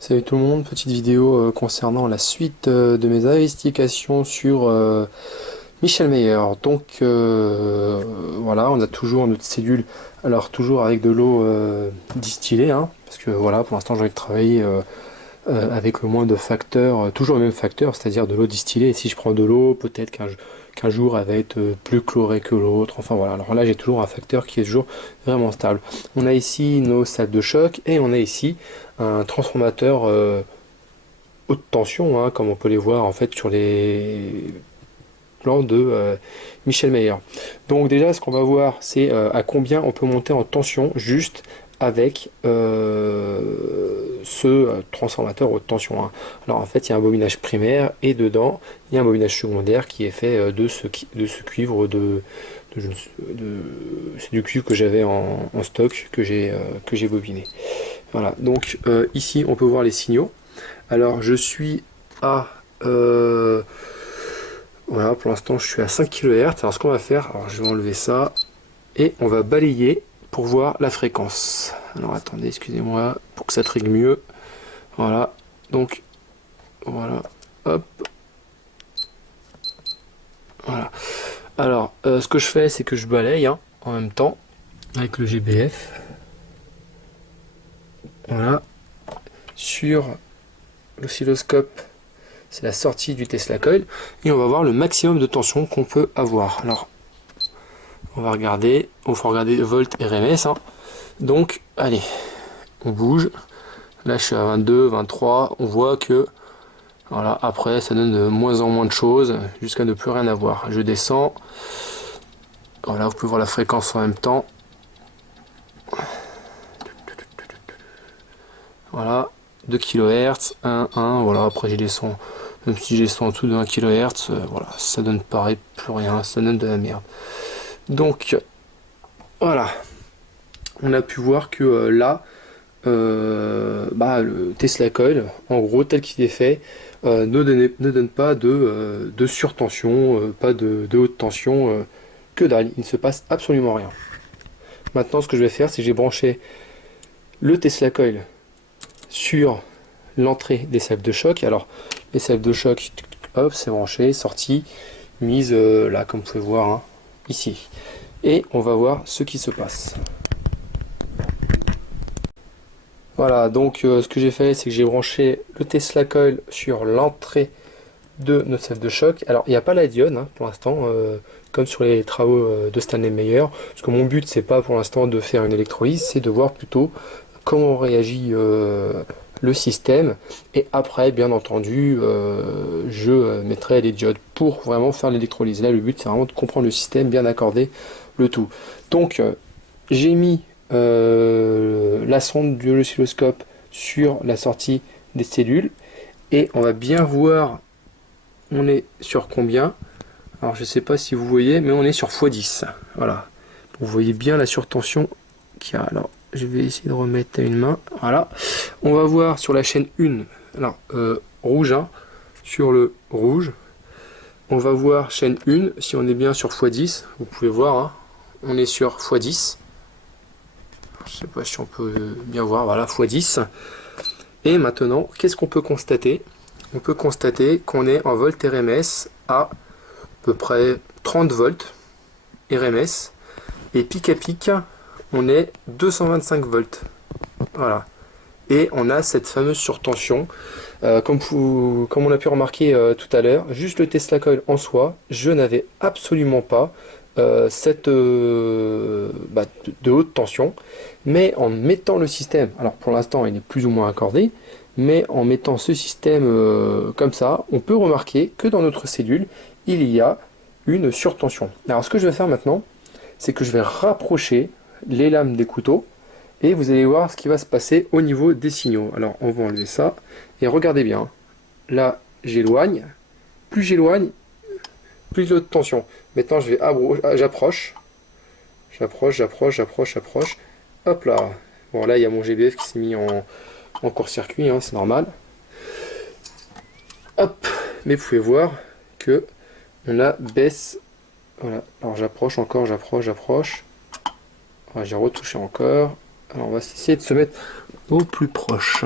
Salut tout le monde, petite vidéo concernant la suite de mes investigations sur Michel Meyer. Voilà, on a toujours notre cellule, alors toujours avec de l'eau distillée, hein, parce que voilà, pour l'instant j'ai envie de travailler avec le moins de facteurs, toujours le même facteur, c'est-à-dire de l'eau distillée. Et si je prends de l'eau, peut-être qu'un jour elle va être plus chlorée que l'autre. Enfin voilà, alors là j'ai toujours un facteur qui est toujours vraiment stable. On a ici nos salles de choc et on a ici un transformateur haute tension, hein, comme on peut les voir en fait sur les plans de Michel Meyer. Donc déjà ce qu'on va voir c'est à combien on peut monter en tension juste avec ce transformateur haute tension, hein. Alors en fait il y a un bobinage primaire et dedans il y a un bobinage secondaire qui est fait de ce cuivre c'est du cuivre que j'avais en stock que j'ai bobiné. Voilà, donc ici on peut voir les signaux. Alors je suis à voilà, pour l'instant je suis à 5 kHz. Alors ce qu'on va faire, alors je vais enlever ça et on va balayer pour voir la fréquence. Alors attendez, excusez-moi, pour que ça trigue mieux. Voilà, donc voilà, hop, voilà. Alors ce que je fais, c'est que je balaye, hein, en même temps avec le GBF. Voilà, sur l'oscilloscope, c'est la sortie du Tesla Coil et on va voir le maximum de tension qu'on peut avoir. Alors on va regarder, il faut regarder volt RMS, hein. Donc allez, on bouge. Là je suis à 22, 23, on voit que voilà, après ça donne de moins en moins de choses jusqu'à ne plus rien avoir. Je descends. Voilà, vous pouvez voir la fréquence en même temps. Voilà, 2 kHz, 1, 1, voilà, après j'ai descends, même si je descends en dessous de 1 kHz, voilà, ça donne pareil plus rien, ça donne de la merde. Donc voilà, on a pu voir que là, le Tesla Coil, en gros, tel qu'il est fait, ne donne pas de surtension, pas de haute tension, que dalle, il ne se passe absolument rien. Maintenant, ce que je vais faire, c'est que j'ai branché le Tesla Coil sur l'entrée des salves de choc. Alors, les salves de choc, hop, c'est branché, sorti, mise là, comme vous pouvez voir, hein, ici. Et on va voir ce qui se passe. Voilà, donc ce que j'ai fait, c'est que j'ai branché le Tesla Coil sur l'entrée de notre salve de choc. Alors, il n'y a pas la diode, hein, pour l'instant, comme sur les travaux de Stanley Meyer, parce que mon but, c'est pas pour l'instant de faire une électrolyse, c'est de voir plutôt comment réagit le système. Et après, bien entendu, je mettrai les diodes pour vraiment faire l'électrolyse. Là, le but, c'est vraiment de comprendre le système, bien accorder le tout. Donc, j'ai mis la sonde de l'oscilloscope sur la sortie des cellules et on va bien voir on est sur combien. Alors je sais pas si vous voyez, mais on est sur x10. Voilà, vous voyez bien la surtension qu'il y a. Alors je vais essayer de remettre à une main. Voilà, on va voir sur la chaîne 1, alors rouge, hein, sur le rouge. On va voir chaîne 1, si on est bien sur x10, vous pouvez voir, hein, on est sur x10. Je sais pas si on peut bien voir, voilà, x10. Et maintenant, qu'est-ce qu'on peut constater? On peut constater qu'on est en volt RMS à peu près 30 volts RMS. Et pic à pic, on est 225 volts. Voilà. Et on a cette fameuse surtension. Comme on a pu remarquer tout à l'heure, juste le Tesla Coil en soi, je n'avais absolument pas de haute tension. Mais en mettant le système, alors pour l'instant il est plus ou moins accordé, mais en mettant ce système comme ça, on peut remarquer que dans notre cellule, il y a une surtension. Alors ce que je vais faire maintenant, c'est que je vais rapprocher les lames des couteaux et vous allez voir ce qui va se passer au niveau des signaux. Alors on va enlever ça et regardez bien. Là j'éloigne, plus j'éloigne, plus de tension. Maintenant j'approche, j'approche. Hop là. Bon là il y a mon GBF qui s'est mis en court-circuit, hein, c'est normal. Hop, mais vous pouvez voir que on a baisse. Voilà. Alors j'approche encore, j'approche. J'ai retouché encore. Alors on va essayer de se mettre au plus proche.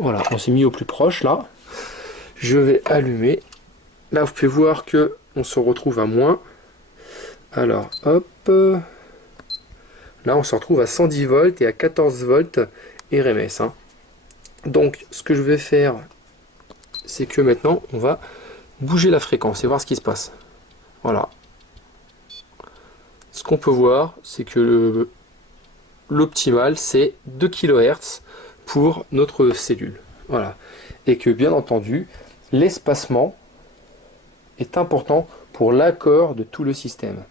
Voilà, on s'est mis au plus proche là. Je vais allumer. Là, vous pouvez voir que on se retrouve à moins. Alors, hop. Là, on se retrouve à 110 volts et à 14 volts RMS. Hein. Donc, ce que je vais faire, c'est que maintenant, on va bouger la fréquence et voir ce qui se passe. Voilà. Ce qu'on peut voir, c'est que l'optimal, c'est 2 kHz pour notre cellule. Voilà. Et que, bien entendu, l'espacement est important pour l'accord de tout le système.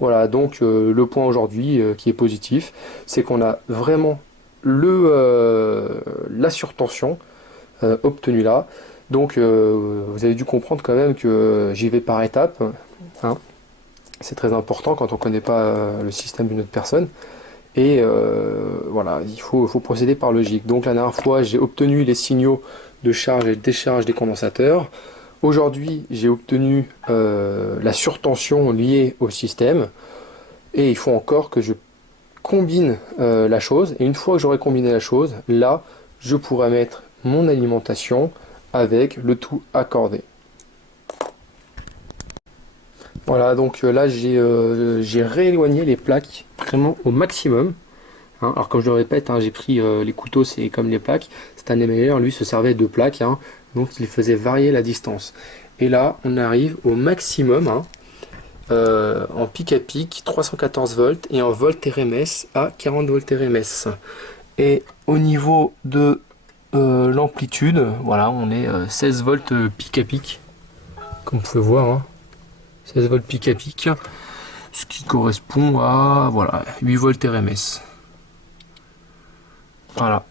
Voilà, donc le point aujourd'hui qui est positif, c'est qu'on a vraiment la surtension obtenue là. Donc vous avez dû comprendre quand même que j'y vais par étapes. Hein. C'est très important quand on ne connaît pas le système d'une autre personne. Et voilà, il faut procéder par logique. Donc la dernière fois, j'ai obtenu les signaux de charge et de décharge des condensateurs. Aujourd'hui, j'ai obtenu la surtension liée au système. Et il faut encore que je combine la chose. Et une fois que j'aurai combiné la chose, là, je pourrai mettre mon alimentation avec le tout accordé. Voilà, donc là, j'ai rééloigné les plaques vraiment au maximum. Hein. Alors comme je le répète, hein, j'ai pris les couteaux, c'est comme les plaques. Stanley Meyer, lui, se servait de plaques, hein, donc il faisait varier la distance. Et là, on arrive au maximum, hein, en pic à pic, 314 volts, et en volt RMS à 40 volts RMS. Et au niveau de l'amplitude, voilà, on est 16 volts pic à pic, comme vous pouvez voir, hein, 16 volts pic à pic, ce qui correspond à voilà, 8 volts RMS. Voilà.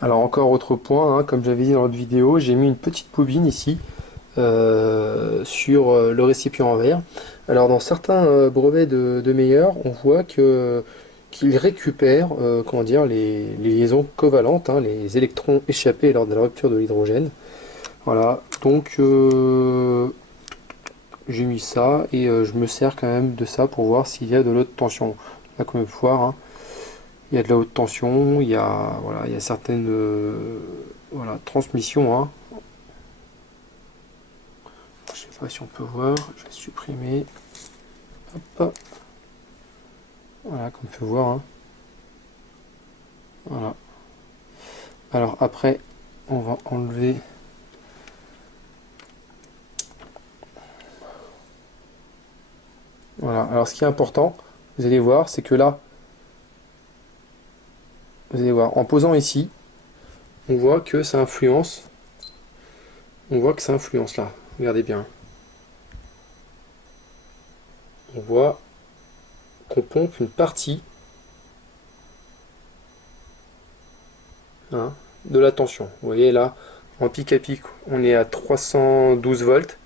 Alors encore autre point, hein, comme j'avais dit dans l'autre vidéo, j'ai mis une petite bobine ici sur le récipient en verre. Alors dans certains brevets de Meyer, on voit qu'il récupère comment dire, les liaisons covalentes, hein, les électrons échappés lors de la rupture de l'hydrogène. Voilà, donc j'ai mis ça et je me sers quand même de ça pour voir s'il y a de l'haute tension. Là, comme vous pouvez voir, hein, il y a de la haute tension, il y a, voilà, il y a certaines voilà, transmissions. Hein. Je sais pas si on peut voir, je vais supprimer. Hop. Voilà, comme on peut voir. Hein. Voilà. Alors après, on va enlever. Voilà. Alors ce qui est important, vous allez voir, c'est que là, vous allez voir, en posant ici, on voit que ça influence. On voit que ça influence là. Regardez bien. On voit qu'on pompe une partie, hein, de la tension. Vous voyez là, en pic à pic, on est à 312 volts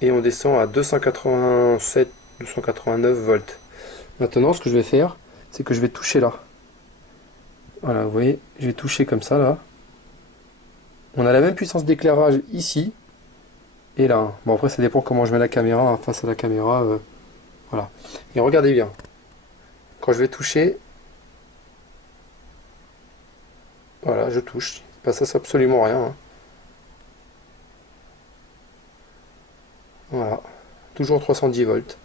et on descend à 287, 289 volts. Maintenant, ce que je vais faire, c'est que je vais toucher là. Voilà, vous voyez, je vais toucher comme ça là. On a la même puissance d'éclairage ici et là. Bon, après, ça dépend comment je mets la caméra, hein, face à la caméra. Voilà. Et regardez bien. Quand je vais toucher, voilà, je touche. Il ne se passe absolument rien. Hein. Voilà. Toujours 310 volts.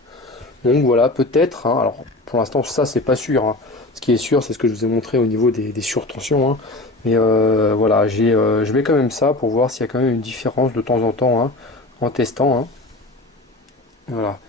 Donc voilà, peut-être. Hein, alors, pour l'instant, ça, c'est pas sûr. Hein. Ce qui est sûr, c'est ce que je vous ai montré au niveau des surtensions. Hein. Mais voilà, je mets quand même ça pour voir s'il y a quand même une différence de temps en temps, hein, en testant. Hein. Voilà.